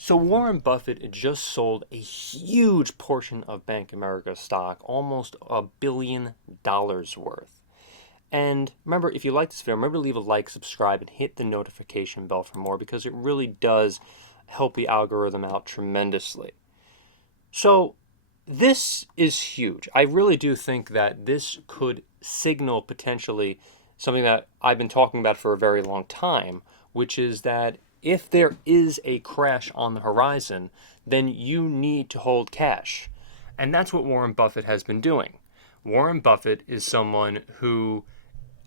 So Warren Buffett just sold a huge portion of Bank of America stock, almost $1 billion worth. And remember, if you like this video, remember to leave a like, subscribe, and hit the notification bell for more because it really does help the algorithm out tremendously. So this is huge. I really do think that this could signal potentially something that I've been talking about for a very long time, which is that if there is a crash on the horizon, then you need to hold cash. And that's what Warren Buffett has been doing. Warren Buffett is someone who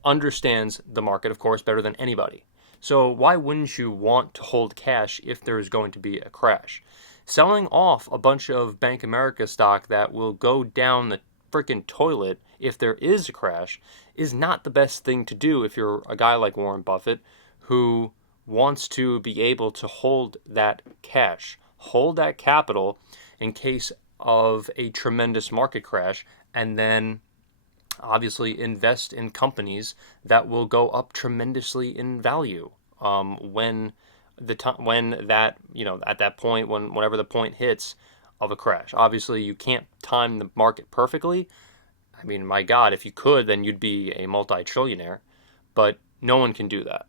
understands the market, of course, better than anybody. So why wouldn't you want to hold cash if there is going to be a crash? Selling off a bunch of Bank of America stock that will go down the freaking toilet if there is a crash is not the best thing to do if you're a guy like Warren Buffett who wants to be able to hold that cash, hold that capital in case of a tremendous market crash, and then obviously invest in companies that will go up tremendously in value when the time when that at that point whenever the point hits of a crash. Obviously, you can't time the market perfectly. I mean, my God, if you could, then you'd be a multi-trillionaire. But no one can do that.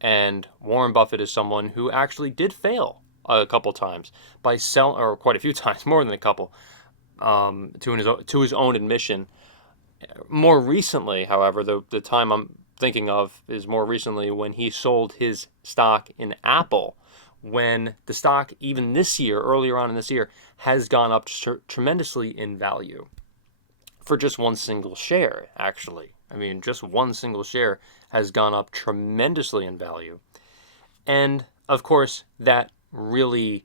And Warren Buffett is someone who actually did fail a couple times by selling, or quite a few times, more than a couple, to his own admission. More recently, however, the time I'm thinking of is more recently when he sold his stock in Apple, when the stock, even this year, earlier on in this year, has gone up tremendously in value for just one single share, actually. I mean, just one single share has gone up tremendously in value. And of course, that really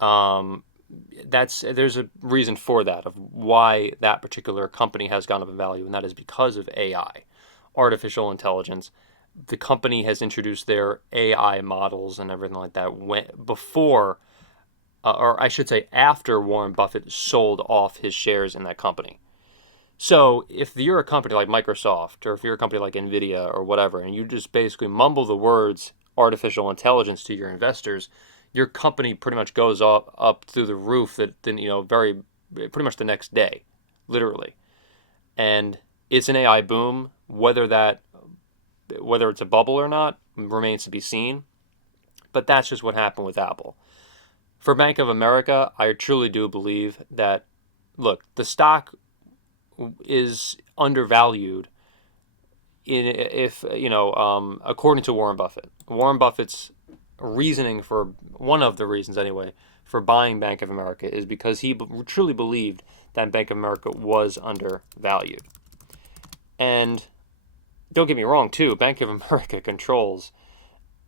there's a reason for that of why that particular company has gone up in value, and that is because of AI, artificial intelligence. The company has introduced their AI models and everything like that before, or I should say, after Warren Buffett sold off his shares in that company. So if you're a company like Microsoft, or if you're a company like Nvidia or whatever, and you just basically mumble the words artificial intelligence to your investors, your company pretty much goes up through the roof that then very pretty much the next day, literally. And it's an AI boom. Whether it's a bubble or not remains to be seen. But that's just what happened with Apple. For Bank of America, I truly do believe that, look, the stock is undervalued according to Warren Buffett. Warren Buffett's reasoning, for one of the reasons anyway, for buying Bank of America is because he truly believed that Bank of America was undervalued. And don't get me wrong, too, Bank of America controls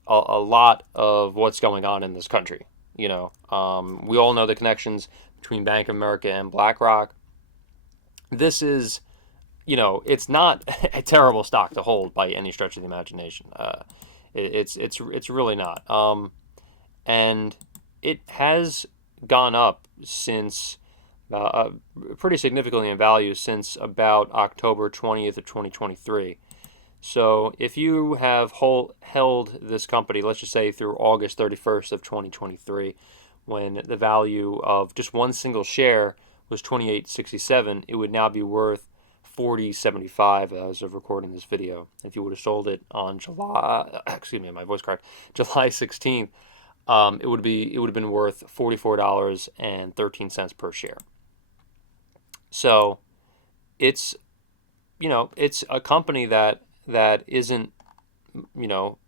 a lot of what's going on in this country. We all know the connections between Bank of America and BlackRock. This is, it's not a terrible stock to hold by any stretch of the imagination. It's really not. And it has gone up since pretty significantly in value since about October 20th of 2023. So if you have held this company, let's just say through August 31st of 2023, when the value of just one single share was 28.67, it would now be worth 40.75 as of recording this video. If you would have sold it on July 16th, it would have been worth $44.13 per share. So it's it's a company that isn't you'll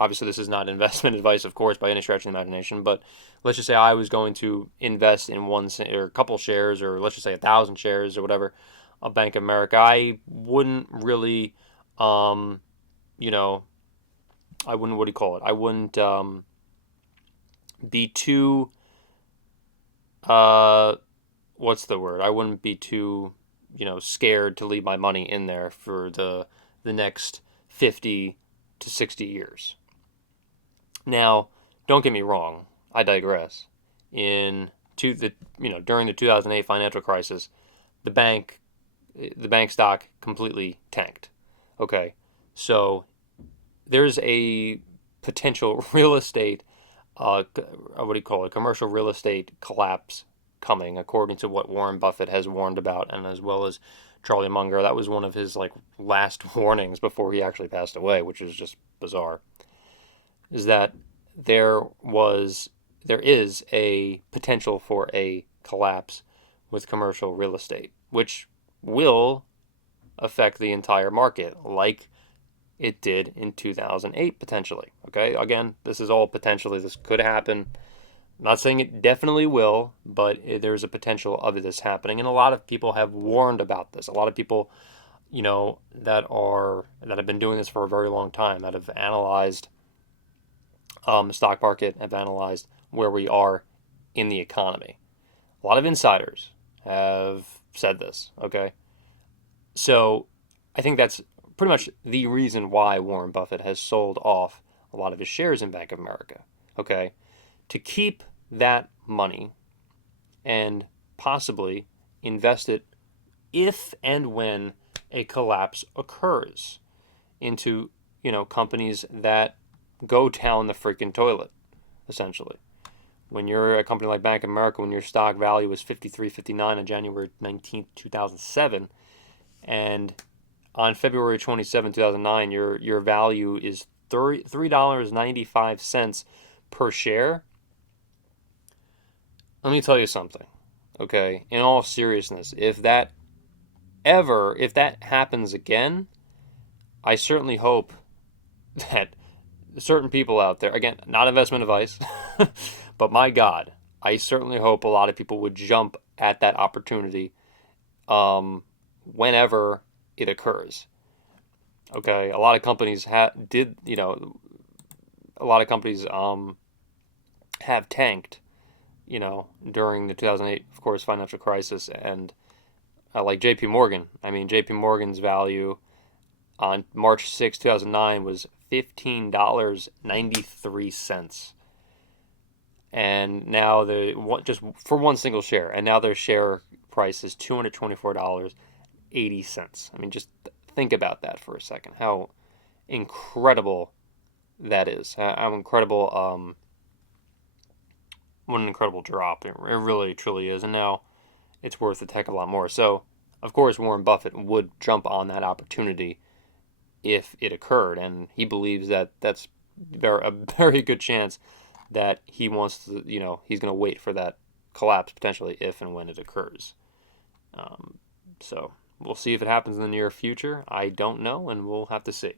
obviously this is not investment advice, of course, by any stretch of the imagination, but let's just say I was going to invest in one or a couple shares, or let's just say 1,000 shares or whatever of Bank of America. I wouldn't really I wouldn't, what do you call it? I wouldn't be too what's the word? I wouldn't be too scared to leave my money in there for the next 50 to 60 years. Now, don't get me wrong, I digress. During the 2008 financial crisis, the bank stock completely tanked. Okay, so there's a potential real estate, what do you call it, commercial real estate collapse coming, according to what Warren Buffett has warned about, and as well as Charlie Munger. That was one of his like last warnings before he actually passed away, which is just bizarre. Is that there was there is a potential for a collapse with commercial real estate, which will affect the entire market, like it did in 2008 potentially. Okay, again, this is all potentially. This could happen. I'm not saying it definitely will, but there's a potential of this happening, and a lot of people have warned about this. A lot of people, that have been doing this for a very long time, that have analyzed the stock market, have analyzed where we are in the economy. A lot of insiders have said this. Okay, so I think that's pretty much the reason why Warren Buffett has sold off a lot of his shares in Bank of America. Okay, to keep that money and possibly invest it if and when a collapse occurs into, companies that go down the freaking toilet, essentially. When you're a company like Bank of America, when your stock value was 53.59 on January 19th, 2007, and on February 27, 2009, your value is $3.95 per share. Let me tell you something, okay? In all seriousness, if that happens again, I certainly hope that certain people out there, again, not investment advice, but my God, I certainly hope a lot of people would jump at that opportunity whenever it occurs. Okay, a lot of companies a lot of companies have tanked, during the 2008, of course, financial crisis, and like J.P. Morgan. I mean, J.P. Morgan's value on March 6, 2009 was $15.93. And now just for one single share, and now their share price is $224.80. I mean, just think about that for a second. How incredible that is. How incredible, what an incredible drop. It really, truly is. And now it's worth a heck of a lot more. So, of course, Warren Buffett would jump on that opportunity if it occurred. And he believes that that's a very good chance that he wants to, he's going to wait for that collapse potentially if and when it occurs. So we'll see if it happens in the near future. I don't know, and we'll have to see.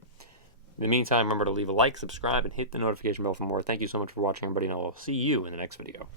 In the meantime, remember to leave a like, subscribe, and hit the notification bell for more. Thank you so much for watching, everybody, and I'll see you in the next video.